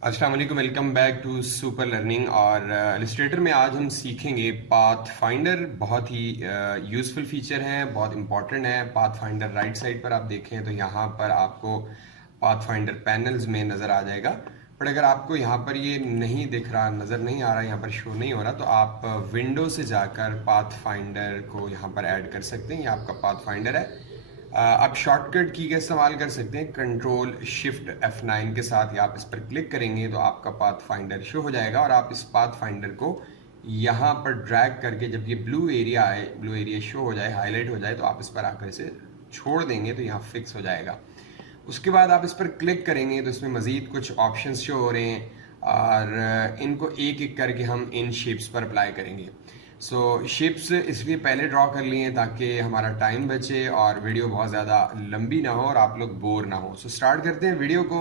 अस्सलाम वालेकुम, welcome back to super learning. और इलस्ट्रेटर में आज हम सीखेंगे पाथ फाइंडर। बहुत ही यूज़फुल फीचर है, बहुत इंपॉर्टेंट है। पाथ फाइंडर राइट साइड पर आप देखें तो यहाँ पर आपको पाथ फाइंडर पैनल्स में नज़र आ जाएगा। बट अगर आपको यहाँ पर ये नहीं दिख रहा, नज़र नहीं आ रहा, यहाँ पर शो नहीं हो रहा, तो आप विंडो से जाकर पाथ फाइंडर को यहाँ पर ऐड कर सकते हैं। ये आपका पाथ फाइंडर है। आप शॉर्टकट की का इस्तेमाल कर सकते हैं, कंट्रोल शिफ्ट F9 के साथ। या आप इस पर क्लिक करेंगे तो आपका पाथ फाइंडर शो हो जाएगा और आप इस पाथ फाइंडर को यहाँ पर ड्रैग करके जब ये ब्लू एरिया आए, ब्लू एरिया शो हो जाए, हाईलाइट हो जाए, तो आप इस पर आकर इसे छोड़ देंगे तो यहाँ फिक्स हो जाएगा। उसके बाद आप इस पर क्लिक करेंगे तो इसमें मज़ीद कुछ ऑप्शंस शो हो रहे हैं और इनको एक एक करके हम इन शेप्स पर अप्लाई करेंगे। सो शेप्स इसलिए पहले ड्रॉ कर लिए ताकि हमारा टाइम बचे और वीडियो बहुत ज़्यादा लंबी ना हो और आप लोग बोर ना हो। सो स्टार्ट करते हैं वीडियो को।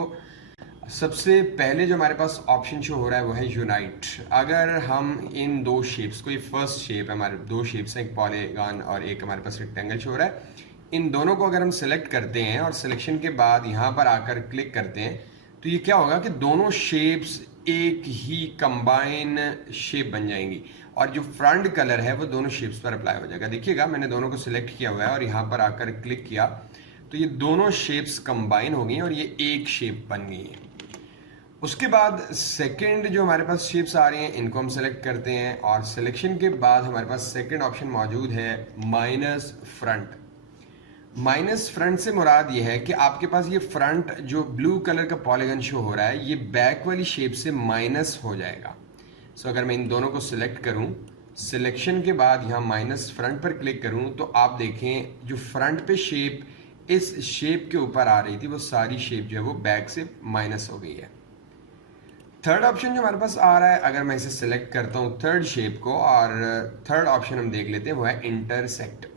सबसे पहले जो हमारे पास ऑप्शन शो हो रहा है वो है यूनाइट। अगर हम इन दो शेप्स को, ये फर्स्ट शेप है, हमारे दो शेप्स हैं, एक पॉलीगॉन और एक हमारे पास रेक्टेंगल शो हो रहा है। इन दोनों को अगर हम सेलेक्ट करते हैं और सिलेक्शन के बाद यहाँ पर आकर क्लिक करते हैं तो ये क्या होगा कि दोनों शेप्स एक ही कंबाइन शेप बन जाएंगी और जो फ्रंट कलर है वो दोनों शेप्स पर अप्लाई हो जाएगा। देखिएगा, मैंने दोनों को सिलेक्ट किया हुआ है और यहाँ पर आकर क्लिक किया तो ये दोनों शेप्स कंबाइन हो गई और ये एक शेप बन गई है। उसके बाद सेकंड जो हमारे पास शेप्स आ रही हैं इनको हम सेलेक्ट करते हैं और सिलेक्शन के बाद हमारे पास सेकंड ऑप्शन मौजूद है माइनस फ्रंट। माइनस फ्रंट से मुराद ये है कि आपके पास ये फ्रंट जो ब्लू कलर का पॉलीगन शो हो रहा है ये बैक वाली शेप से माइनस हो जाएगा। सो अगर मैं इन दोनों को सिलेक्ट करूं, सिलेक्शन के बाद यहाँ माइनस फ्रंट पर क्लिक करूं तो आप देखें जो फ्रंट पे शेप इस शेप के ऊपर आ रही थी वो सारी शेप जो है वो बैक से माइनस हो गई है। थर्ड ऑप्शन जो हमारे पास आ रहा है, अगर मैं इसे सिलेक्ट करता हूँ थर्ड शेप को और थर्ड ऑप्शन हम देख लेते हैं, वो है इंटरसेक्ट।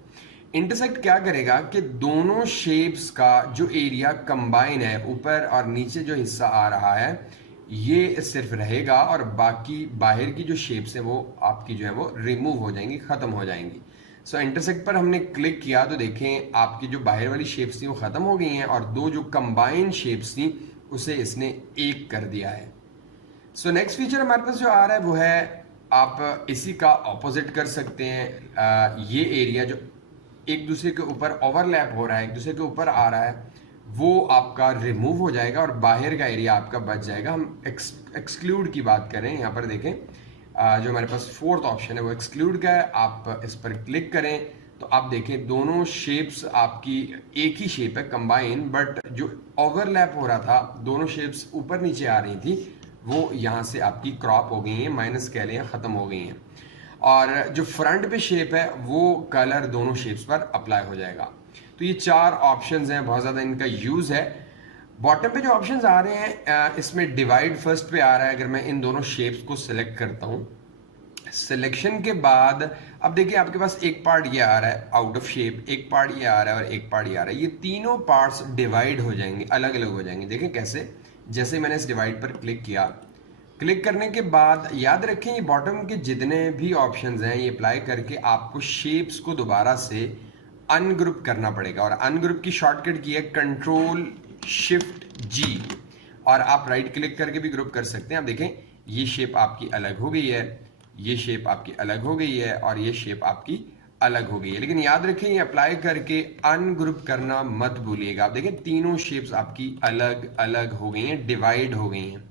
इंटरसेक्ट क्या करेगा कि दोनों शेप्स का जो एरिया कंबाइन है, ऊपर और नीचे जो हिस्सा आ रहा है ये सिर्फ रहेगा और बाकी बाहर की जो शेप्स है वो आपकी जो है वो रिमूव हो जाएंगी, खत्म हो जाएंगी। सो इंटरसेक्ट पर हमने क्लिक किया तो देखें आपकी जो बाहर वाली शेप्स थी वो खत्म हो गई हैं और दो जो कंबाइन शेप्स थी उसे इसने एक कर दिया है। सो नेक्स्ट फीचर हमारे पास जो आ रहा है वो है, आप इसी का ऑपोजिट कर सकते हैं। ये एरिया जो एक दूसरे के ऊपर ओवरलैप हो रहा है, एक दूसरे के ऊपर आ रहा है, वो आपका रिमूव हो जाएगा और बाहर का एरिया आपका बच जाएगा। हम एक्सक्लूड की बात करें, यहाँ पर देखें जो हमारे पास फोर्थ ऑप्शन है वो एक्सक्लूड का है। आप इस पर क्लिक करें तो आप देखें दोनों शेप्स आपकी एक ही शेप है कंबाइन, बट जो ओवरलैप हो रहा था, दोनों शेप्स ऊपर नीचे आ रही थी, वो यहाँ से आपकी क्रॉप हो गई हैं, माइनस कह लें, ख़त्म हो गई हैं। और जो फ्रंट पे शेप है वो कलर दोनों शेप्स पर अप्लाई हो जाएगा। तो ये चार ऑप्शंस हैं, बहुत ज़्यादा इनका यूज़ है। बॉटम पे जो ऑप्शंस आ रहे हैं इसमें डिवाइड फर्स्ट पे आ रहा है। अगर मैं इन दोनों शेप्स को सिलेक्ट करता हूँ, सिलेक्शन के बाद अब देखिए आपके पास एक पार्ट ये आ रहा है आउट ऑफ शेप, एक पार्ट ये आ रहा है और एक पार्ट ये आ रहा है। ये तीनों पार्ट्स डिवाइड हो जाएंगे, अलग अलग हो जाएंगे। देखें कैसे, जैसे मैंने इस डिवाइड पर क्लिक किया, क्लिक करने के बाद याद रखें ये बॉटम के जितने भी ऑप्शंस हैं ये अप्लाई करके आपको शेप्स को दोबारा से अनग्रुप करना पड़ेगा। और अनग्रुप की शॉर्टकट की है कंट्रोल शिफ्ट G और आप राइट क्लिक करके भी ग्रुप कर सकते हैं। आप देखें ये शेप आपकी अलग हो गई है, ये शेप आपकी अलग हो गई है और ये शेप आपकी अलग हो गई है। लेकिन याद रखें ये अप्लाई करके अनग्रुप करना मत भूलिएगा। आप देखें तीनों शेप्स आपकी अलग अलग हो गई हैं, डिवाइड हो गई हैं।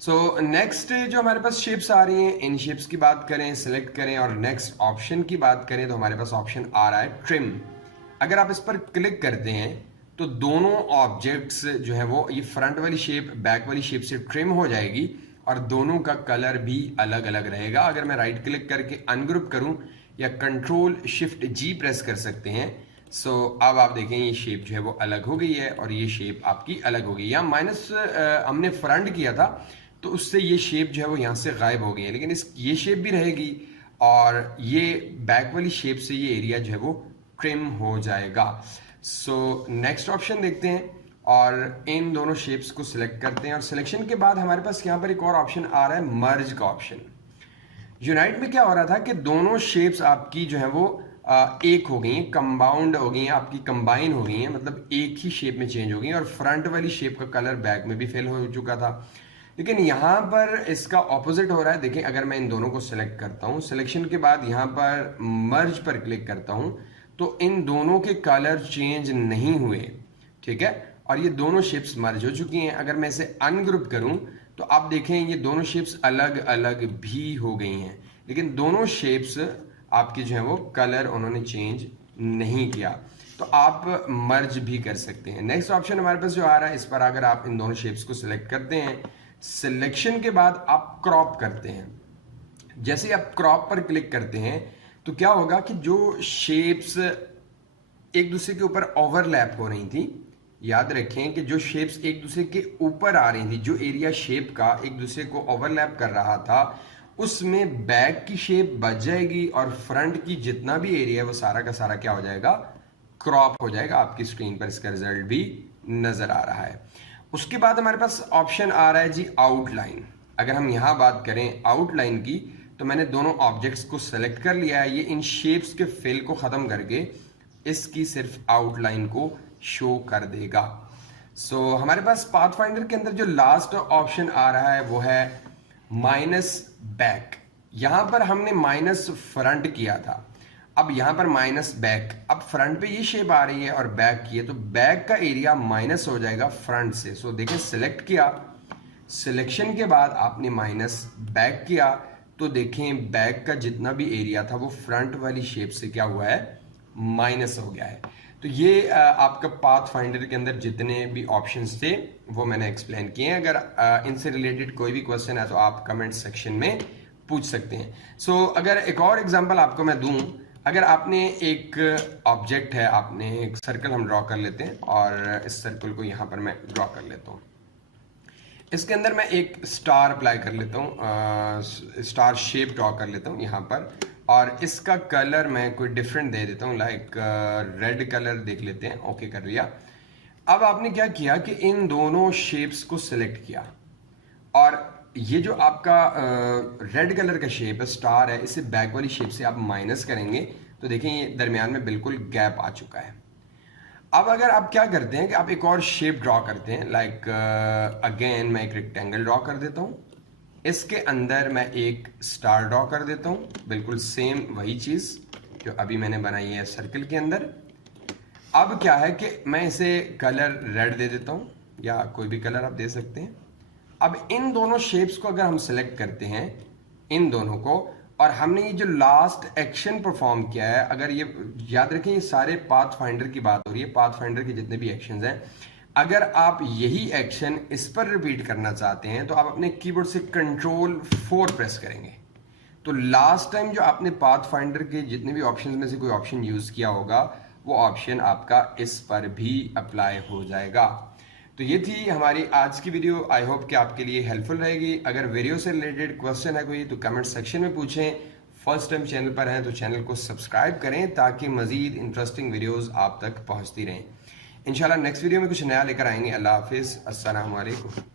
सो नेक्स्ट जो हमारे पास शेप्स आ रही हैं, इन शेप्स की बात करें, सिलेक्ट करें और नेक्स्ट ऑप्शन की बात करें तो हमारे पास ऑप्शन आ रहा है ट्रिम। अगर आप इस पर क्लिक करते हैं तो दोनों ऑब्जेक्ट्स जो है वो, ये फ्रंट वाली शेप बैक वाली शेप से ट्रिम हो जाएगी और दोनों का कलर भी अलग अलग रहेगा। अगर मैं राइट क्लिक करके अनग्रुप करूं या कंट्रोल शिफ्ट G प्रेस कर सकते हैं। सो अब आप देखें ये शेप जो है वो अलग हो गई है और ये शेप आपकी अलग हो गई। यहाँ माइनस हमने फ्रंट किया था तो उससे ये शेप जो है वो यहाँ से गायब हो गई है, लेकिन ये शेप भी रहेगी और ये बैक वाली शेप से ये एरिया जो है वो ट्रिम हो जाएगा। सो नेक्स्ट ऑप्शन देखते हैं और इन दोनों शेप्स को सिलेक्ट करते हैं और सिलेक्शन के बाद हमारे पास यहाँ पर एक और ऑप्शन आ रहा है मर्ज का ऑप्शन। यूनाइट में क्या हो रहा था कि दोनों शेप्स आपकी जो है वो एक हो गई हैं, कंबाउंड हो गई हैं, आपकी कंबाइन हो गई हैं, मतलब एक ही शेप में चेंज हो गई हैं और फ्रंट वाली शेप का कलर बैक में भी फेल हो चुका था। लेकिन यहाँ पर इसका ऑपोजिट हो रहा है। देखिए अगर मैं इन दोनों को सिलेक्ट करता हूँ, सिलेक्शन के बाद यहाँ पर मर्ज पर क्लिक करता हूँ, तो इन दोनों के कलर चेंज नहीं हुए, ठीक है, और ये दोनों शेप्स मर्ज हो चुकी हैं। अगर मैं इसे अनग्रुप करूं तो आप देखें ये दोनों शेप्स अलग अलग भी हो गई हैं, लेकिन दोनों शेप्स आपकी जो है वो कलर उन्होंने चेंज नहीं किया। तो आप मर्ज भी कर सकते हैं। नेक्स्ट ऑप्शन हमारे पास जो आ रहा है, इस पर अगर आप इन दोनों शेप्स को सिलेक्ट करते हैं, सिलेक्शन के बाद आप क्रॉप करते हैं। जैसे ही आप क्रॉप पर क्लिक करते हैं तो क्या होगा कि जो शेप्स एक दूसरे के ऊपर ओवरलैप हो रही थी, याद रखें कि जो शेप्स एक दूसरे के ऊपर आ रही थी, जो एरिया शेप का एक दूसरे को ओवरलैप कर रहा था, उसमें बैक की शेप बच जाएगी और फ्रंट की जितना भी एरिया है वो सारा का सारा क्या हो जाएगा, क्रॉप हो जाएगा। आपकी स्क्रीन पर इसका रिजल्ट भी नजर आ रहा है। उसके बाद हमारे पास ऑप्शन आ रहा है जी आउटलाइन। अगर हम यहां बात करें आउटलाइन की, तो मैंने दोनों ऑब्जेक्ट्स को सेलेक्ट कर लिया है। ये इन शेप्स के फिल को खत्म करके इसकी सिर्फ आउटलाइन को शो कर देगा। सो हमारे पास पाथफाइंडर के अंदर जो लास्ट ऑप्शन आ रहा है वो है माइनस बैक। यहां पर हमने माइनस फ्रंट किया था, अब यहां पर माइनस बैक। अब फ्रंट पे ये शेप आ रही है और बैक की है, तो बैक का एरिया माइनस हो जाएगा फ्रंट से। सो देखिए सिलेक्ट किया, सिलेक्शन के बाद आपने माइनस बैक किया, तो देखें बैक का जितना भी एरिया था वो फ्रंट वाली शेप से क्या हुआ है, माइनस हो गया है। तो ये आपका पाथ फाइंडर के अंदर जितने भी ऑप्शंस थे वो मैंने एक्सप्लेन किए हैं। अगर इनसे रिलेटेड कोई भी क्वेश्चन है तो आप कमेंट सेक्शन में पूछ सकते हैं। सो अगर एक और एग्जांपल आपको मैं दूं, अगर आपने एक ऑब्जेक्ट है, आपने एक सर्कल हम ड्रॉ कर लेते हैं और इस सर्कल को यहाँ पर मैं ड्रॉ कर लेता हूँ। इसके अंदर मैं एक स्टार अप्लाई कर लेता हूँ, स्टार शेप ड्रॉ कर लेता हूँ यहाँ पर, और इसका कलर मैं कोई डिफरेंट दे देता हूँ, लाइक रेड कलर देख लेते हैं। ओके कर लिया। अब आपने क्या किया कि इन दोनों शेप्स को सिलेक्ट किया, और ये जो आपका रेड कलर का शेप है, स्टार है, इसे बैक वाली शेप से आप माइनस करेंगे तो देखें ये दरमियान में बिल्कुल गैप आ चुका है। अब अगर आप क्या करते हैं कि आप एक और शेप ड्रॉ करते हैं, लाइक अगेन मैं एक रेक्टेंगल ड्रॉ कर देता हूँ, इसके अंदर मैं एक स्टार ड्रॉ कर देता हूँ, बिल्कुल सेम वही चीज जो अभी मैंने बनाई है सर्कल के अंदर। अब क्या है कि मैं इसे कलर रेड दे देता हूँ, या कोई भी कलर आप दे सकते हैं। अब इन दोनों शेप्स को अगर हम सिलेक्ट करते हैं, इन दोनों को, और हमने ये जो लास्ट एक्शन परफॉर्म किया है, अगर ये याद रखें ये सारे पाथ फाइंडर की बात हो रही है, पाथ फाइंडर के जितने भी एक्शंस हैं, अगर आप यही एक्शन इस पर रिपीट करना चाहते हैं तो आप अपने कीबोर्ड से कंट्रोल 4 प्रेस करेंगे। तो लास्ट टाइम जो आपने पाथ फाइंडर के जितने भी ऑप्शंस में से कोई ऑप्शन यूज किया होगा वो ऑप्शन आपका इस पर भी अप्लाई हो जाएगा। तो ये थी हमारी आज की वीडियो। आई होप कि आपके लिए हेल्पफुल रहेगी। अगर वीडियो से रिलेटेड क्वेश्चन है कोई तो कमेंट सेक्शन में पूछें। फर्स्ट टाइम चैनल पर हैं तो चैनल को सब्सक्राइब करें ताकि मजीद इंटरेस्टिंग वीडियोस आप तक पहुंचती रहें। इंशाल्लाह नेक्स्ट वीडियो में कुछ नया लेकर आएंगे। अल्लाह हाफिज़, अस्सलाम वालेकुम।